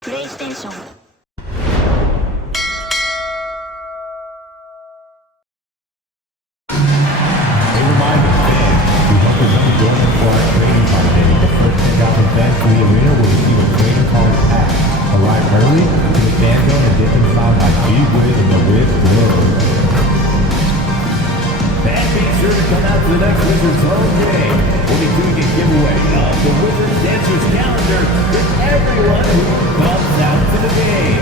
プレイステーション Arrive early to the fan zone and dip inside like G Wiz and the Wiz Glow. And be sure to come out to the next Wizards home game. We'll be doing a giveaway of the Wizards Dancers calendar with everyone who comes out to the game.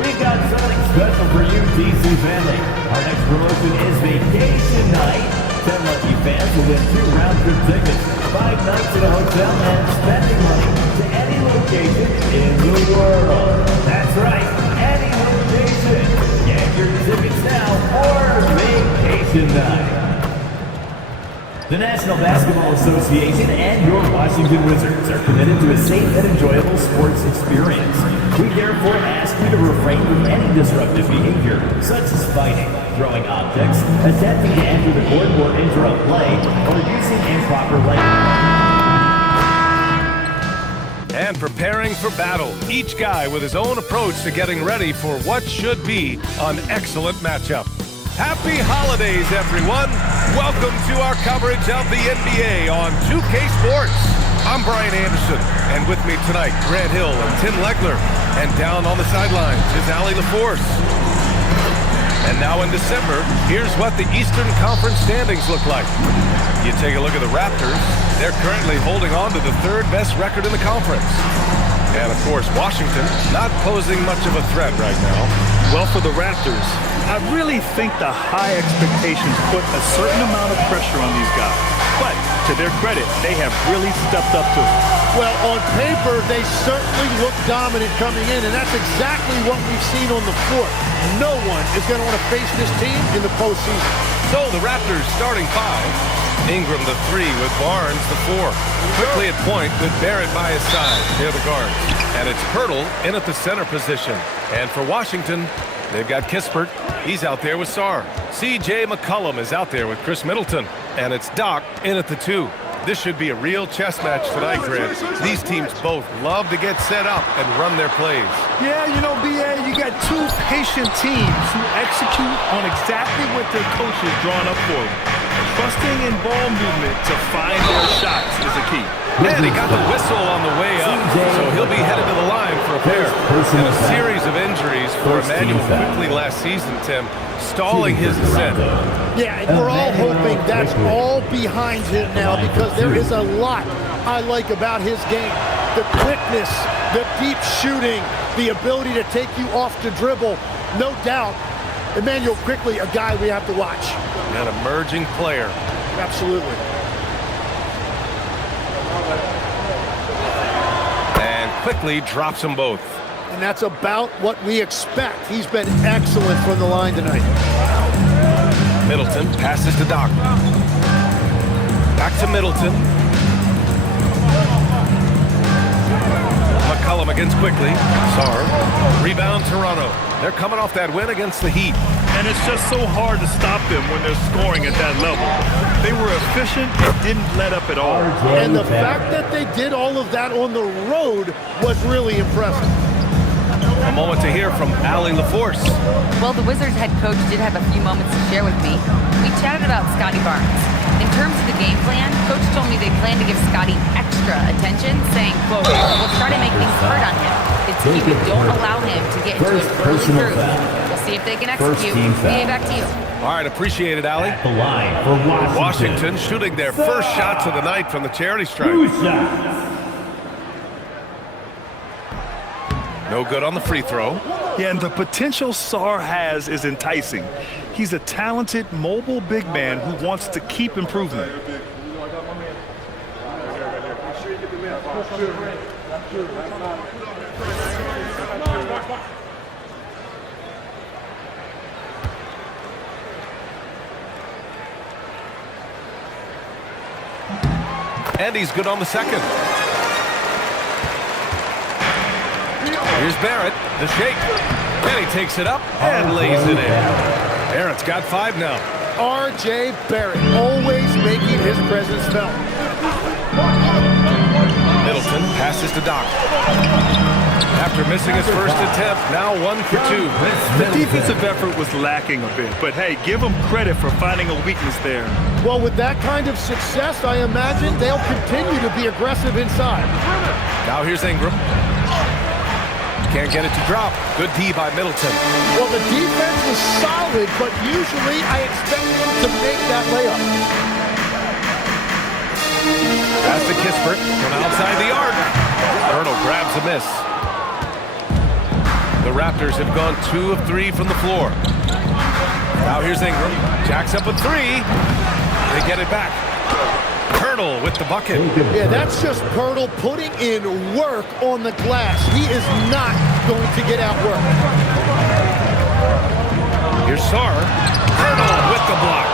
We've got something special for you, DC family. Our next promotion is Vacation Night. 10 lucky fans will win 2 round-trip tickets, 5 nights at a hotel, and spending money to any location in the world. That's right, any location. Get your tickets now for Vacation Night. The National Basketball Association and your Washington Wizards are committed to a safe and enjoyable sports experience. We therefore ask you to refrain from any disruptive behavior, such as fighting, throwing objects, attempting to enter the court or interrupt play, or using improper language. And preparing for battle, each guy with his own approach to getting ready for what should be an excellent matchup. Happy holidays, everyone! Welcome to our coverage of the NBA on 2K Sports. I'm Brian Anderson, and with me tonight, Grant Hill and Tim Legler. And down on the sidelines is Allie LaForce. And now in December, here's what the Eastern Conference standings look like. You take a look at the Raptors. They're currently holding on to the 3rd best record in the conference. And of course, Washington not posing much of a threat right now. Well, for the Raptors, I really think the high expectations put a certain amount of pressure on these guys. But to their credit, they have really stepped up to it. Well, on paper, they certainly look dominant coming in, and that's exactly what we've seen on the floor. No one is going to want to face this team in the postseason. So the Raptors starting 5. Ingram the 3 with Barnes the 4. Quickly at point with Barrett by his side near the guards. And it's Pirtle in at the center position. And for Washington, they've got Kispert. He's out there with Sarr. C.J. McCollum is out there with Chris Middleton. And it's Doc in at the 2. This should be a real chess match tonight, Grant. These teams both love to get set up and run their plays. Yeah, you know, B.A., you got 2 patient teams who execute on exactly what their coaches drawn up for them. Trusting in ball movement to find their shots is a key. And he got the whistle on the way up, so he'll be headed to the line for a pair. And a series of injuries for Emmanuel quickly last season, Tim, stalling his ascent. Yeah, and we're all hoping that's all behind him now, because there is a lot I like about his game. The quickness, the deep shooting, the ability to take you off the dribble. No doubt, Emmanuel quickly, a guy we have to watch. An emerging player. Absolutely. And quickly drops them both. And that's about what we expect. He's been excellent from the line tonight. Middleton passes to Doc. Back to Middleton. McCollum against quickly. Sarr. Rebound Toronto. They're coming off that win against the Heat. And it's just so hard to stop them when they're scoring at that level. They were efficient and didn't let up at all. And the fact that they did all of that on the road was really impressive. A moment to hear from Allie LaForce. Well, the Wizards head coach did have a few moments to share with me. We chatted about Scotty Barnes. In terms of the game plan, coach told me they plan to give Scotty extra attention, saying, quote, we'll try to make things hard on him. It's key we don't allow him to get into his early groove. We'll see if they can execute. BA, back to you. All right, appreciate it, Allie. At the line for Washington shooting their first shots of the night from the charity stripe. No good on the free throw. Yeah, and the potential Sarr has is enticing. He's a talented, mobile big man who wants to keep improving. And he's good on the second. Here's Barrett, the shake. And he takes it up and lays it in. Barrett's got 5 now. R.J. Barrett, always making his presence felt. Middleton passes to Doc. After missing his first attempt, now 1 for 2. The defensive effort was lacking a bit, but hey, give them credit for finding a weakness there. Well, with that kind of success, I imagine they'll continue to be aggressive inside. Now here's Ingram. Can't get it to drop. Good D by Middleton. Well, the defense was solid, but usually I expect them to make that layup. Pass to Kispert from outside the arc. Arnold grabs a miss. The Raptors have gone 2 of 3 from the floor. Now here's Ingram. Jacks up a 3. They get it back. Pirtle with the bucket. Yeah, that's just Pirtle putting in work on the glass. He is not going to get outworked. Here's Sar. Pirtle with the block.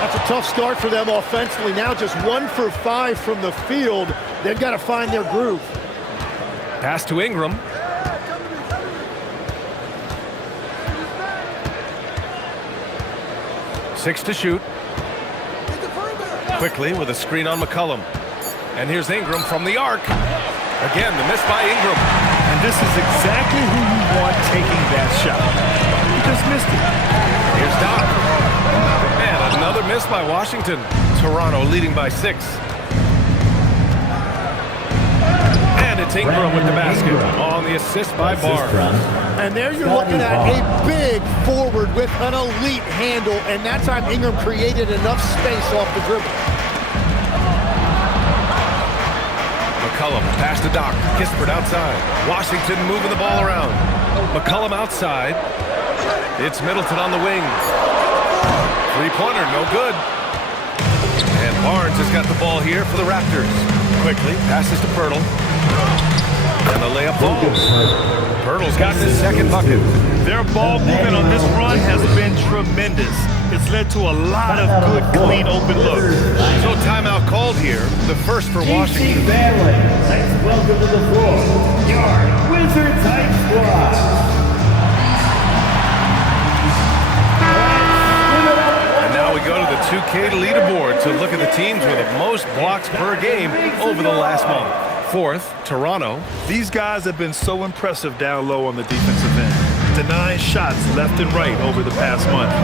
That's a tough start for them offensively. Now just 1 for 5 from the field. They've got to find their groove. Pass to Ingram. Six to shoot. Quickly with a screen on McCollum. And here's Ingram from the arc. Again, the miss by Ingram. And this is exactly who you want taking that shot. He just missed it. Here's Doc. And another miss by Washington. Toronto leading by 6. And it's Ingram with the basket on the assist by Barnes. And there you're looking at a big forward with an elite handle, and that time Ingram created enough space off the dribble. McCollum, pass to Doc. Kispert outside. Washington moving the ball around. McCollum outside. It's Middleton on the wing. Three-pointer, no good. And Barnes has got the ball here for the Raptors. Quickly, passes to Pirtle. And the layup falls. Pirtle's got his second bucket. Their ball movement on this run has been tremendous. It's led to a lot of good, clean, open looks. So timeout called here, the first for Washington. Thanks, welcome to the floor. Your Wizards Hype Squad. And now we go to the 2K leaderboard to look at the teams with the most blocks per game over the last month. Fourth, Toronto. These guys have been so impressive down low on the defensive end, denying shots left and right over the past month.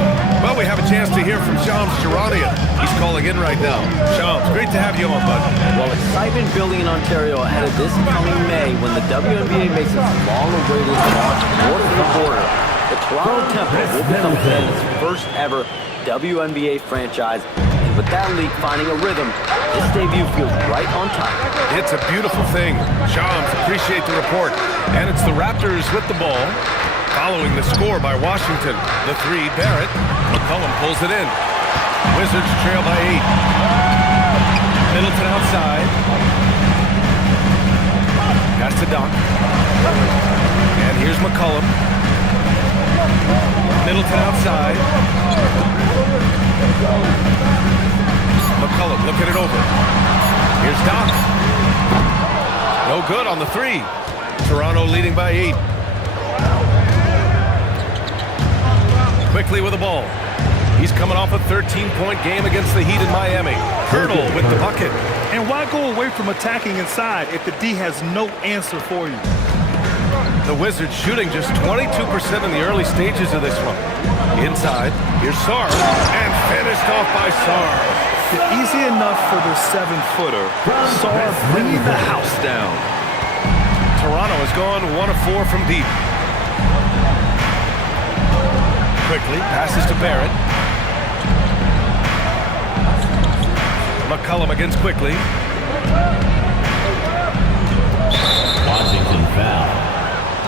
Well, we have a chance to hear from Shams Charania. He's calling in right now. Shams, great to have you on, bud. Well, excitement building in Ontario ahead of this coming May when the WNBA makes its long-awaited launch border to border. The Toronto Temple will become Canada's first ever WNBA franchise. And with that league finding a rhythm, this debut feels right on time. It's a beautiful thing. Shams, appreciate the report. And it's the Raptors with the ball. Following the score by Washington. The 3, Barrett. McCollum pulls it in. Wizards trail by 8. Middleton outside. Pass to Doc. And here's McCollum. Middleton outside. McCollum looking it over. Here's Doc. No good on the 3. Toronto leading by 8. Quickly with the ball. He's coming off a 13-point game against the Heat in Miami. Pirtle with the bucket. And why go away from attacking inside if the D has no answer for you? The Wizards shooting just 22% in the early stages of this one. Inside, here's Sar. And finished off by Sar. Easy enough for the 7-footer. Sar bringing the house down. Toronto has gone 1 of 4 from deep. Quickly, passes to Barrett. McCollum against Quickly. Washington foul.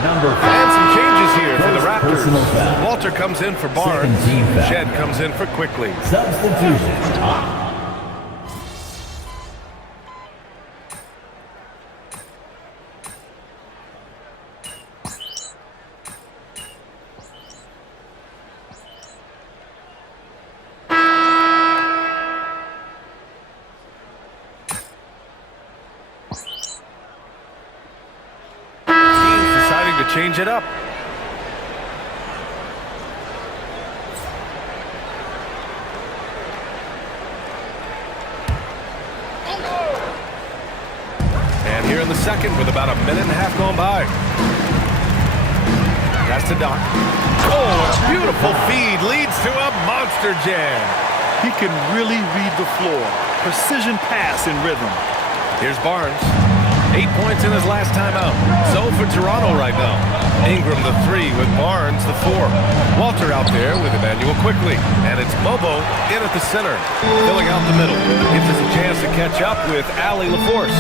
Number 5. And some changes here for the Personal Raptors. foul. Walter comes in for Barnes. Second team foul. Shed comes in for Quickly. Substitution. Change it up. And here in the second with about a minute and a half gone by. Pass to Doc. Oh, a beautiful feed leads to a monster jam. He can really read the floor. Precision pass in rhythm. Here's Barnes. 8 points in his last time out. So for Toronto right now. Ingram the 3 with Barnes the 4. Walter out there with Emmanuel quickly. And it's Bobo in at the center. Filling out the middle. Gives us a chance to catch up with Allie LaForce.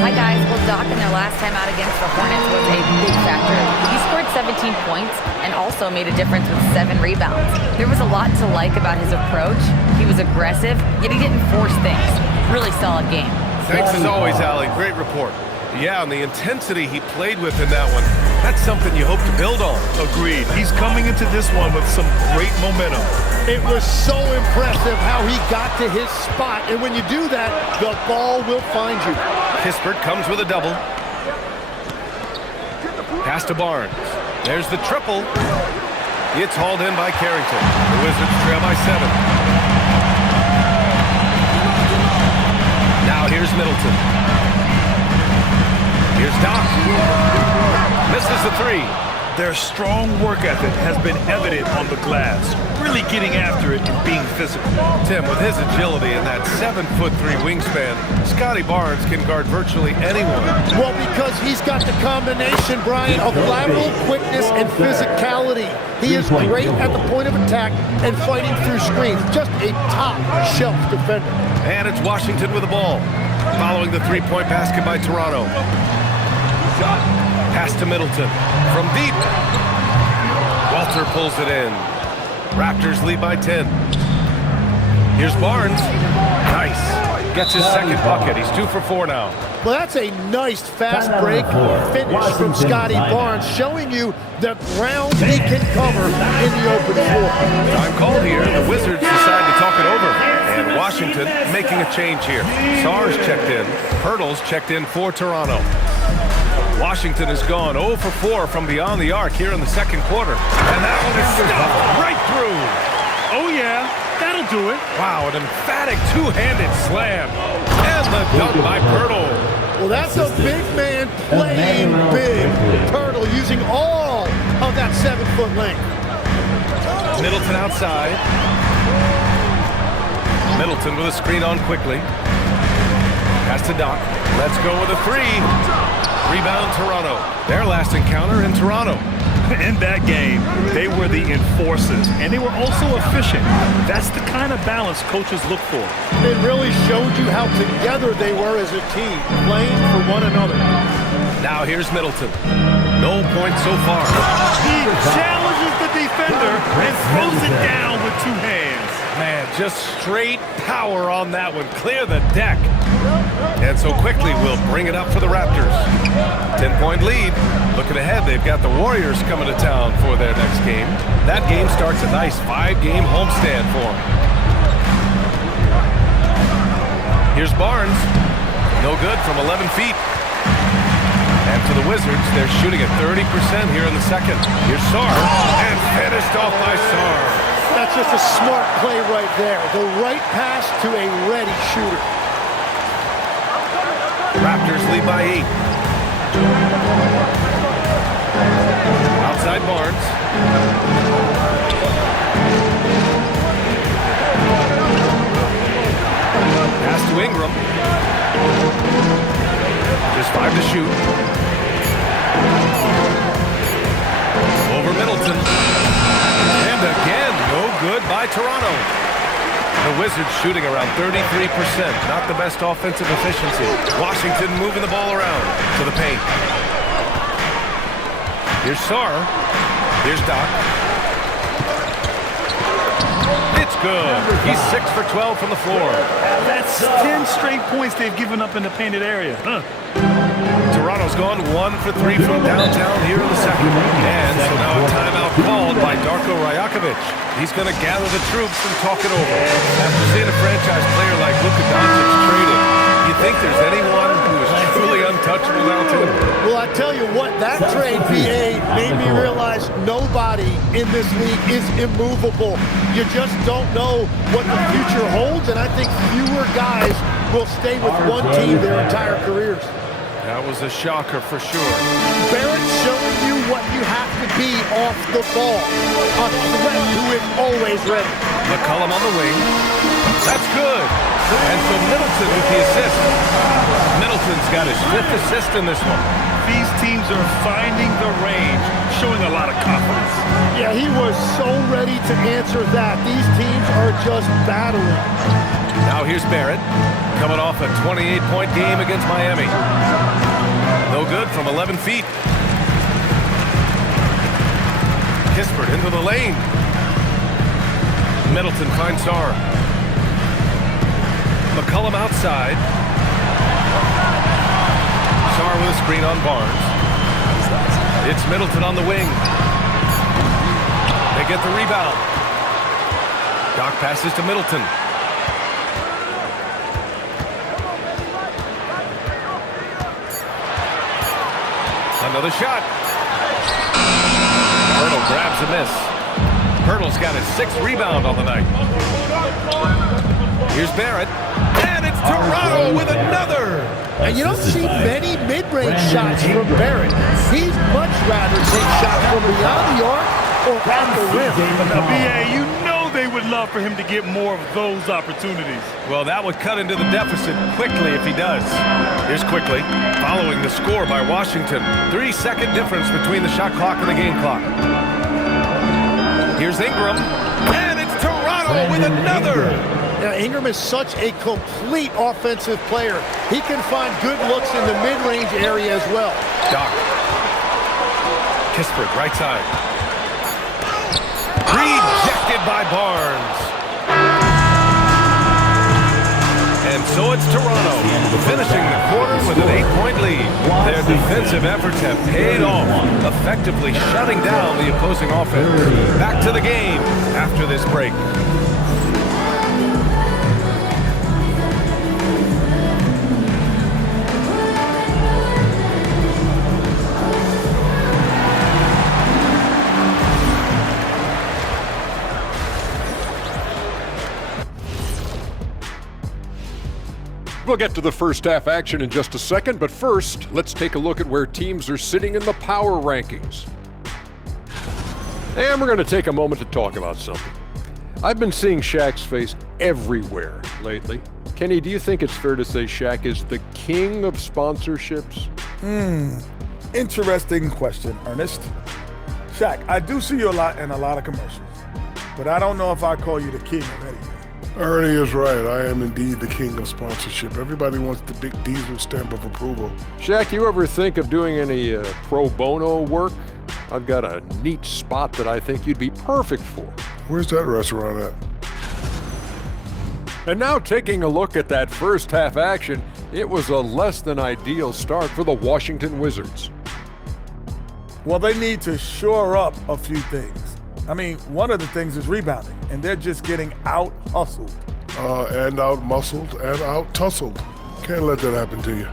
Hi, guys. Well, Doc in their last time out against the Hornets was a big factor. He scored 17 points and also made a difference with 7 rebounds. There was a lot to like about his approach. He was aggressive, yet he didn't force things. Really solid game. Thanks as always, Allie. Great report. Yeah, and the intensity he played with in that one, that's something you hope to build on. Agreed. He's coming into this one with some great momentum. It was so impressive how he got to his spot. And when you do that, the ball will find you. Kispert comes with a double. Pass to Barnes. There's the triple. It's hauled in by Carrington. The Wizards trail by 7. Now here's Middleton. Here's Doc. Misses the 3. Their strong work ethic has been evident on the glass. Really getting after it and being physical. Tim, with his agility and that 7'3" wingspan, Scotty Barnes can guard virtually anyone. Well, because he's got the combination, Brian, of lateral quickness and physicality. He is great at the point of attack and fighting through screens. Just a top-shelf defender. And it's Washington with the ball. Following the 3-point basket by Toronto. Pass to Middleton. From deep. Walter pulls it in. Raptors lead by 10. Here's Barnes. Nice. Gets his second bucket. He's 2 for 4 now. Well, that's a nice fast break finish from Scotty Barnes, showing you the ground he can cover in the open floor. Time called here. The Wizards decide to talk it over. And Washington making a change here. Sar's checked in. Hurdles checked in for Toronto. Washington has gone 0 for 4 from beyond the arc here in the second quarter. And that one is stuffed right through. Oh, yeah. That'll do it. Wow, an emphatic two-handed slam. And the dunk by Pirtle. Well, that's a big man playing big. Pirtle using all of that 7-foot length. Middleton outside. Middleton with a screen on quickly. Pass to Doc. Let's go with a 3. Rebound Toronto. Their last encounter in Toronto. In that game, they were the enforcers, and they were also efficient. That's the kind of balance coaches look for. It really showed you how together they were as a team, playing for one another. Now here's Middleton. No points so far. He challenges the defender and throws it down with 2 hands. Man, just straight power on that one. Clear the deck. And so quickly we'll bring it up for the Raptors. 10-point lead. Looking ahead, they've got the Warriors coming to town for their next game. That game starts a nice 5-game homestand for them. Here's Barnes. No good from 11 feet. And for the Wizards, they're shooting at 30% here in the second. Here's Sar. And finished off by Sar. That's just a smart play right there. The right pass to a ready shooter. Raptors lead by 8. Outside Barnes. Pass to Ingram. Just 5 to shoot. Over Middleton. And again, no good by Toronto. The Wizards shooting around 33%. Not the best offensive efficiency. Washington moving the ball around to the paint. Here's Sar. Here's Doc. It's good. He's 6 for 12 from the floor. That's 10 straight points they've given up in the painted area. Toronto's gone 1 for 3 from downtown here in the second. And so now a timeout called by Darko Rajakovic. He's going to gather the troops and talk it over. After seeing a franchise player like Luka Doncic traded, you think there's anyone who is truly untouchable now, Tim? Well, I tell you what, that trade, PA, made me realize nobody in this league is immovable. You just don't know what the future holds, and I think fewer guys will stay with one team their entire careers. That was a shocker for sure. Barrett's showing you what you have to be off the ball. A threat who is always ready. McCollum on the wing. That's good. And so Middleton with the assist. Middleton's got his 5th assist in this one. These teams are finding the range, showing a lot of confidence. Yeah, he was so ready to answer that. These teams are just battling. Now here's Barrett, coming off a 28-point game against Miami. No good from 11 feet. Kispert into the lane. Middleton finds Sarr. McCollum outside. Sarr with a screen on Barnes. It's Middleton on the wing. They get the rebound. Doc passes to Middleton. Another shot. Hurdle grabs a miss. Hurdle's got his 6th rebound on the night. Here's Barrett. And it's Toronto with another. And you don't see many mid-range shots from Barrett. He'd much rather take shots from beyond the arc or at the rim. Now, BA, you know they would love for him to get more of those opportunities. Well, that would cut into the deficit quickly if he does. Here's Quickly, following the score by Washington. 3-second difference between the shot clock and the game clock. Here's Ingram, and it's Toronto with another. Now, Ingram is such a complete offensive player. He can find good looks in the mid-range area as well. Doc. Kispert, right side. Rejected by Barnes. And so it's Toronto, finishing the quarter with an 8-point lead. Their defensive efforts have paid off, effectively shutting down the opposing offense. Back to the game after this break. We'll get to the first half action in just a second, but first, let's take a look at where teams are sitting in the power rankings. And we're going to take a moment to talk about something. I've been seeing Shaq's face everywhere lately. Kenny, do you think it's fair to say Shaq is the king of sponsorships? Interesting question, Ernest. Shaq, I do see you a lot in a lot of commercials, but I don't know if I call you the king of anything. Ernie is right. I am indeed the king of sponsorship. Everybody wants the big Diesel stamp of approval. Shaq, you ever think of doing any pro bono work? I've got a neat spot that I think you'd be perfect for. Where's that restaurant at? And now taking a look at that first half action, it was a less than ideal start for the Washington Wizards. Well, they need to shore up a few things. I mean, one of the things is rebounding, and they're just getting out-hustled. And out-muscled and out-tussled. Can't let that happen to you.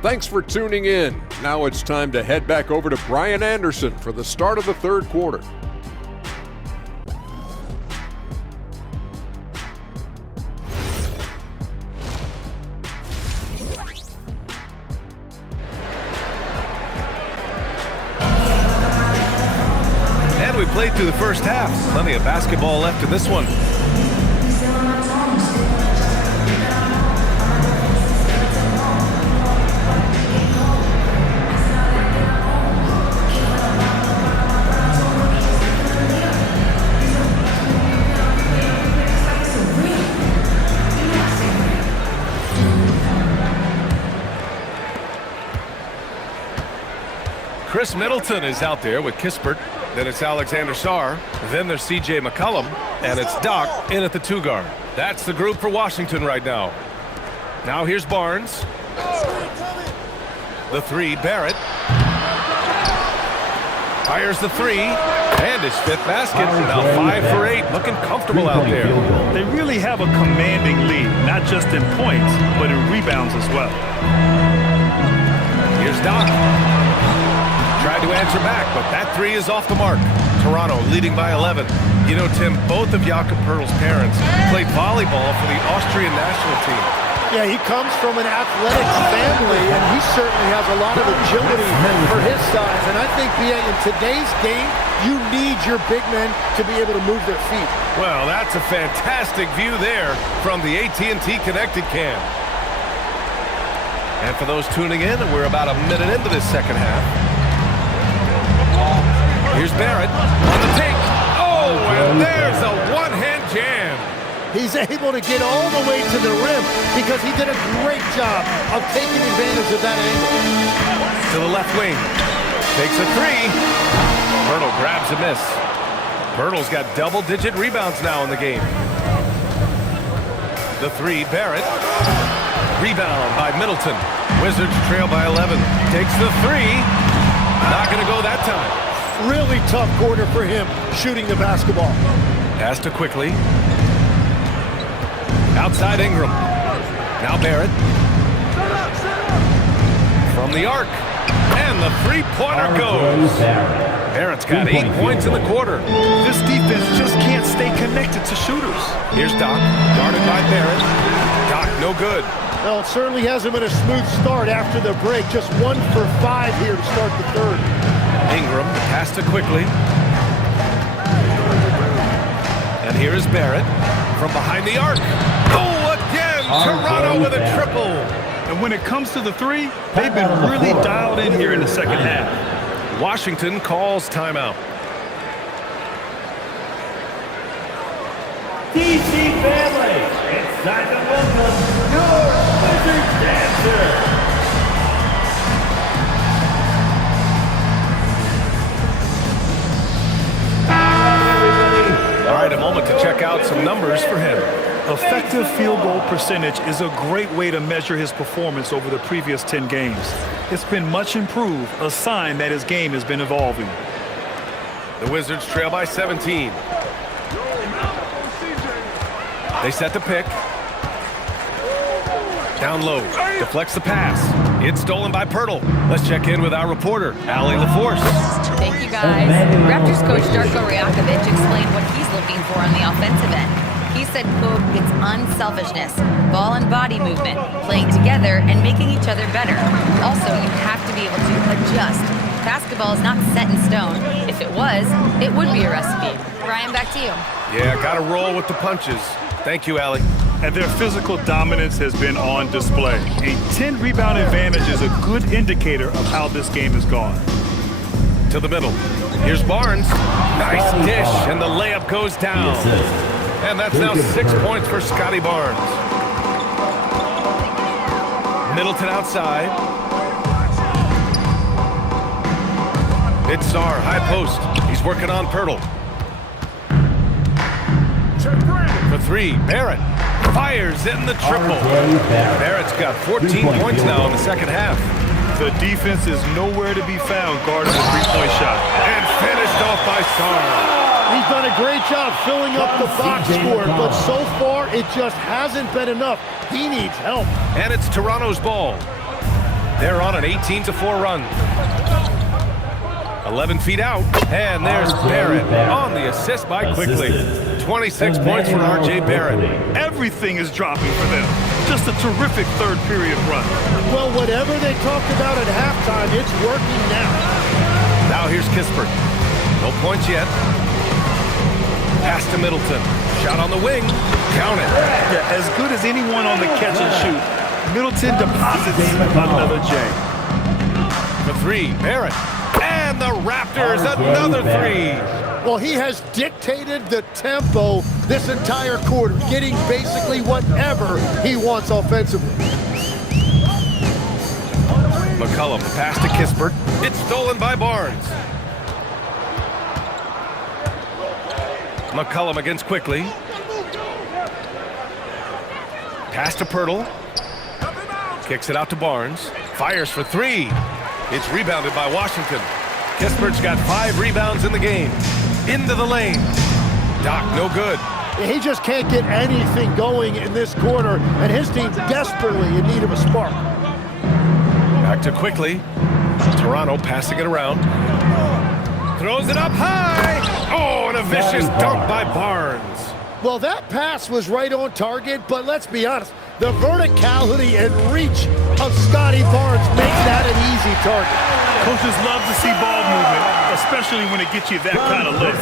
Thanks for tuning in. Now it's time to head back over to Brian Anderson for the start of the third quarter. We played through the first half. Plenty of basketball left in this one. Chris Middleton is out there with Kispert. Then it's Alexander Sarr. Then there's C.J. McCollum. And it's Doc in at the 2 guard. That's the group for Washington right now. Now here's Barnes. The 3, Barrett. Fires the 3. And his 5th basket. Now 5 for 8. Looking comfortable out there. They really have a commanding lead, not just in points, but in rebounds as well. Here's Doc. Tried to answer back, but that 3 is off the mark. Toronto leading by 11. You know, Tim, both of Jakob Poeltl's parents played volleyball for the Austrian national team. Yeah, he comes from an athletic family, and he certainly has a lot of agility for his size. And I think, BA, in today's game, you need your big men to be able to move their feet. Well, that's a fantastic view there from the AT&T Connected Cam. And for those tuning in, we're about a minute into this second half. Here's Barrett on the take. Oh, and there's a one-hand jam. He's able to get all the way to the rim because he did a great job of taking advantage of that angle. To the left wing. Takes a three. Poeltl grabs a miss. Poeltl's got double-digit rebounds now in the game. The three, Barrett. Rebound by Middleton. Wizards trail by 11. Takes the three. Not going to go that time. Really tough quarter for him shooting the basketball. Pass to Quickly. Outside Ingram. Now Barrett. From the arc. And the three-pointer goes. Barrett's got 8 points in the quarter. This defense just can't stay connected to shooters. Here's Doc, guarded by Barrett. Doc, no good. Well, it certainly hasn't been a smooth start after the break. Just 1 for 5 here to start the third. Ingram, pass to Quickly. And here is Barrett from behind the arc. Oh, again! Toronto with a triple. And when it comes to the three, they've been really dialed in here in the second half. Washington calls timeout. DC family, it's time to welcome your Wizards dancer. All right, a moment to check out some numbers for him. Effective field goal percentage is a great way to measure his performance over the previous 10 games. It's been much improved, a sign that his game has been evolving. The Wizards trail by 17. They set the pick. Down low, deflects the pass. It's stolen by Poeltl. Let's check in with our reporter, Allie LaForce. Thank you, guys. Raptors coach Darko Rajakovic explained what he's looking for on the offensive end. He said, quote, it's unselfishness, ball and body movement, playing together and making each other better. Also, you have to be able to adjust. Basketball is not set in stone. If it was, it would be a recipe. Ryan, back to you. Yeah, got to roll with the punches. Thank you, Allie. And their physical dominance has been on display. A 10-rebound advantage is a good indicator of how this game has gone. To the middle. Here's Barnes. Nice dish, and the layup goes down. And that's now 6 points for Scotty Barnes. Middleton outside. It's Czar, high post. He's working on Poeltl. For three, Barrett fires in the triple. Barrett's got 14 points now in the second half. The defense is nowhere to be found guarding the three-point shot. And finished off by Czar. He's done a great job filling up the box score, but so far it just hasn't been enough. He needs help. And it's Toronto's ball. They're on an 18-4 run. 11 feet out, and there's Barrett on the assist by Quickly. 26 points for R.J. Barrett. Everything is dropping for them. Just a terrific third period run. Well, whatever they talked about at halftime, it's working now. Now here's Kispert. No points yet. Pass to Middleton. Shot on the wing. Count it. Yeah, as good as anyone on the catch and shoot, Middleton deposits another J. The three, Barrett. And the Raptors, another three. Well, he has dictated the tempo this entire quarter, getting basically whatever he wants offensively. McCollum, the pass to Kispert. It's stolen by Barnes. McCollum against Quickly. Pass to Poeltl. Kicks it out to Barnes. Fires for three. It's rebounded by Washington. Kispert's got 5 rebounds in the game. Into the lane. Doc, no good. He just can't get anything going in this quarter, and his team desperately in need of a spark. Back to Quickly. Toronto passing it around. Throws it up high. Oh, and a vicious dunk by Barnes. Well, that pass was right on target, but let's be honest, the verticality and reach of Scotty Barnes makes that an easy target. Coaches love to see ball movement, especially when it gets you that kind of lift.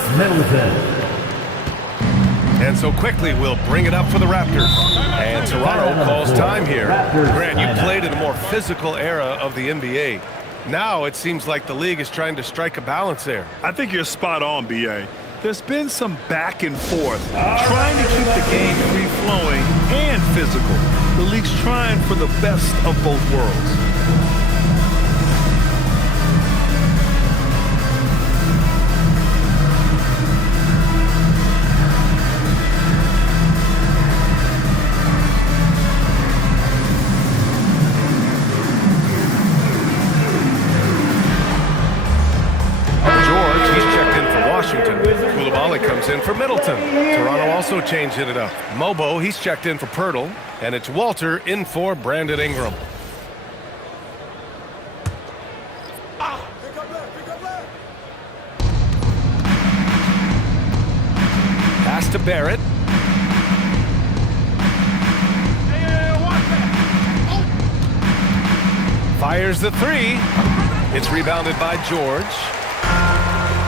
And so quickly, we'll bring it up for the Raptors. And Toronto calls time here. Grant, you played in a more physical era of the NBA. Now it seems like the league is trying to strike a balance there. I think you're spot on, B.A. There's been some back and forth, trying to keep the game free-flowing and physical. The league's trying for the best of both worlds. Comes in for Middleton. Toronto also changing it up. Mobo, he's checked in for Pirtle. And it's Walter in for Brandon Ingram. Pass to Barrett. Fires the three. It's rebounded by George.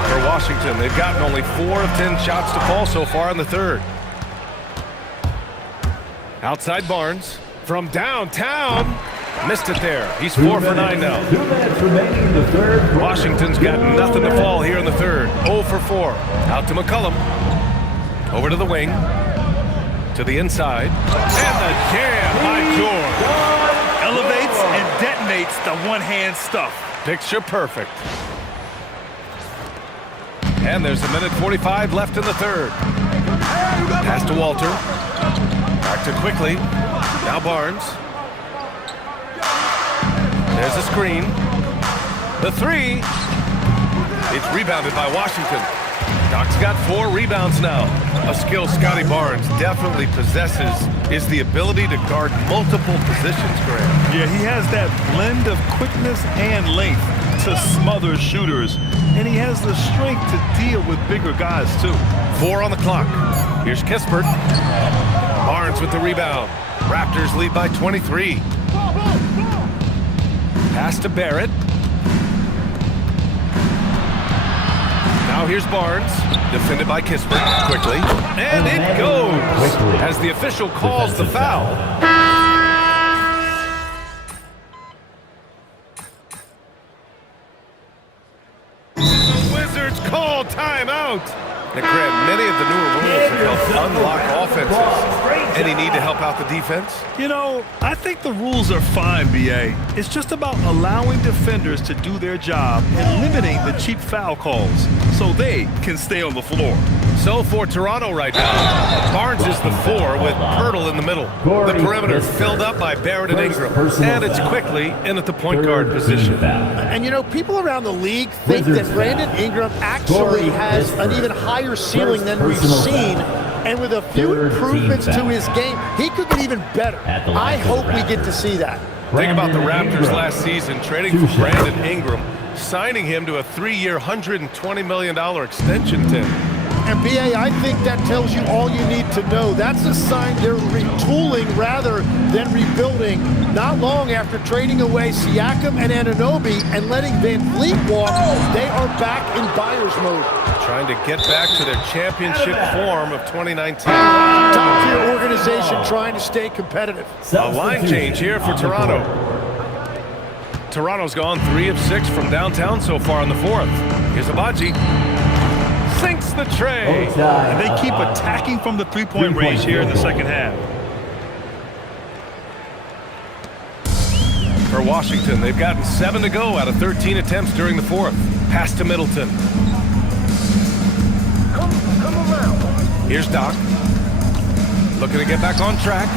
For Washington, they've gotten only 4 of 10 shots to fall so far in the third. Outside Barnes from downtown. Missed it there. He's 4 for 9 now. 2 minutes remaining in the third. Washington's got nothing to fall here in the third. 0 for 4. Out to McCollum. Over to the wing. To the inside. And the jam by George. Elevates and detonates the one-hand stuff. Picture perfect. And there's a minute 45 left in the third. Pass to Walter. Back to Quickly. Now Barnes. There's a screen. The three. It's rebounded by Washington. Doc's got 4 rebounds now. A skill Scotty Barnes definitely possesses is the ability to guard multiple positions, Graham. Yeah, he has that blend of quickness and length to smother shooters. And he has the strength to deal with bigger guys, too. 4 on the clock. Here's Kispert. Barnes with the rebound. Raptors lead by 23. Pass to Barrett. Now here's Barnes. Defended by Kispert. Quickly. And it goes as the official calls the foul. Call timeout. Now, Grant, many of the newer rules have helped unlock offenses. Any need to help out the defense? You know, I think the rules are fine, B.A. It's just about allowing defenders to do their job and limiting the cheap foul calls so they can stay on the floor. So for Toronto right now, Barnes is the 4 with Pirtle in the middle. The perimeter filled up by Barrett and Ingram. And it's Quickly in at the point guard position. And you know, people around the league think that Brandon Ingram actually has an even higher ceiling than we've seen. And with a few improvements to his game, he could get even better. I hope we get to see that. Think about the Raptors last season trading for Brandon Ingram, signing him to a 3-year, $120 million extension, Tim. And B.A., I think that tells you all you need to know. That's a sign they're retooling rather than rebuilding. Not long after trading away Siakam and Anunoby and letting Van Vliet walk, they are back in buyer's mode. Trying to get back to their championship form of 2019. Top-tier organization trying to stay competitive. A line change here for Toronto. Toronto's gone 3 of 6 from downtown so far in the fourth. Here's Abaji. Sinks the tray. And they keep attacking from the three-point range here in the second half. For Washington, they've gotten 7 to go out of 13 attempts during the fourth. Pass to Middleton. Here's Doc. Looking to get back on track.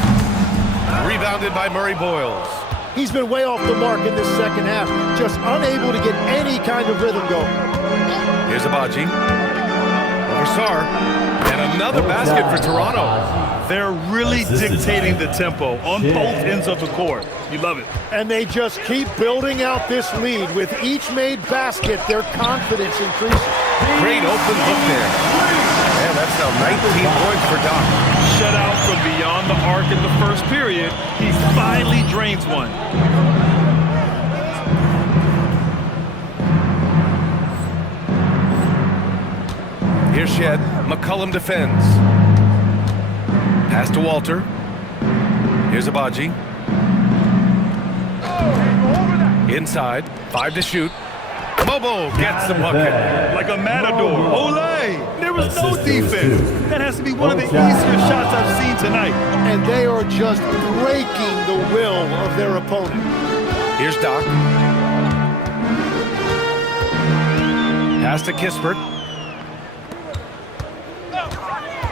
Rebounded by Murray Boyles. He's been way off the mark in this second half. Just unable to get any kind of rhythm going. Here's Abaji. Over Sar. And another basket for Toronto. They're really dictating the tempo on both ends of the court. You love it. And they just keep building out this lead. With each made basket, their confidence increases. Great open look there. And that's now 19 points for Doc. Shut out from beyond the arc in the first period. He finally drains one. Here's Shed. McCullum defends. Pass to Walter. Here's Abaji. Inside. 5 to shoot. Bobo gets the bucket. Like a matador. Olay! There was no defense. That has to be one of the easier shots I've seen tonight. And they are just breaking the will of their opponent. Here's Doc. Pass to Kispert.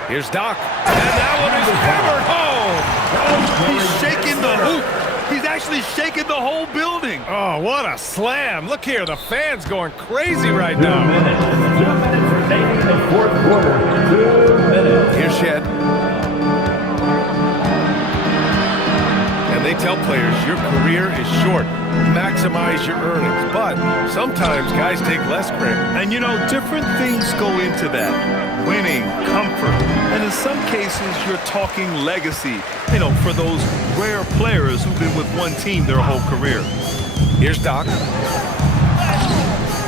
Here's Doc. And that one is hammered home. He's shaking the hoop. He's actually shaking the whole building. Oh, what a slam. Look here, the fans going crazy right now. 2 minutes remaining in the fourth quarter. 2 minutes. Here's Shed. And they tell players your career is short. Maximize your earnings. But sometimes guys take less credit. And you know, different things go into that. Winning, comfort, and in some cases, you're talking legacy, you know, for those rare players who've been with one team their whole career. Here's Doc.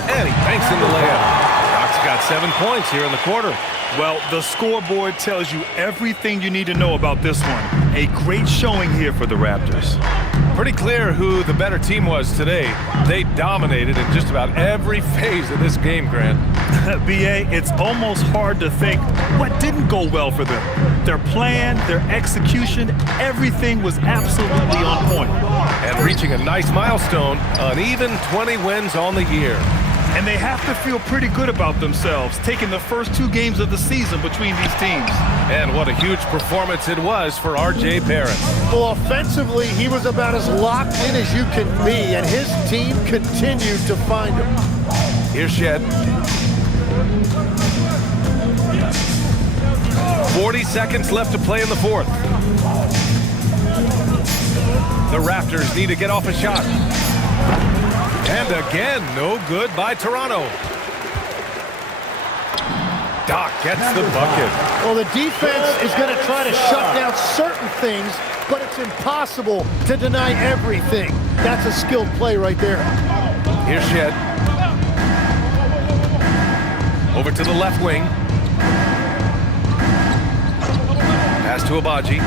And he banks in the layup. Doc's got 7 points here in the quarter. Well, the scoreboard tells you everything you need to know about this one. A great showing here for the Raptors. Pretty clear who the better team was today. They dominated in just about every phase of this game, Grant. B.A., it's almost hard to think what didn't go well for them. Their plan, their execution, everything was absolutely on point. And reaching a nice milestone, an even 20 wins on the year. And they have to feel pretty good about themselves, taking the first 2 games of the season between these teams. And what a huge performance it was for R.J. Barrett. Well, offensively, he was about as locked in as you can be, and his team continued to find him. Here's Shed. 40 seconds left to play in the fourth. The Raptors need to get off a shot. And again, no good by Toronto. Doc gets the bucket. Well, the defense is going to try to shut down certain things, but it's impossible to deny everything. That's a skilled play right there. Here's Shed. Over to the left wing. Pass to Abaji.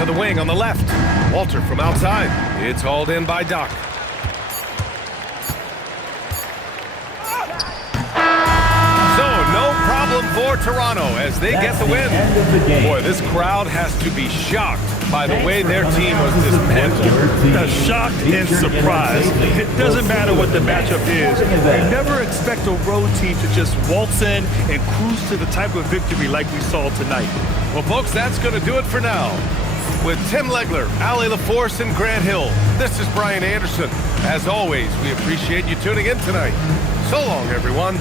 To the wing on the left. Walter from outside. It's hauled in by Doc. For Toronto as they get the win. Boy, this crowd has to be shocked by the way their team was dismantled. Shocked and surprised. It doesn't matter what the matchup is. You never expect a road team to just waltz in and cruise to the type of victory like we saw tonight. Well, folks, that's going to do it for now. With Tim Legler, Ali LaForce, and Grant Hill, this is Brian Anderson. As always, we appreciate you tuning in tonight. So long, everyone.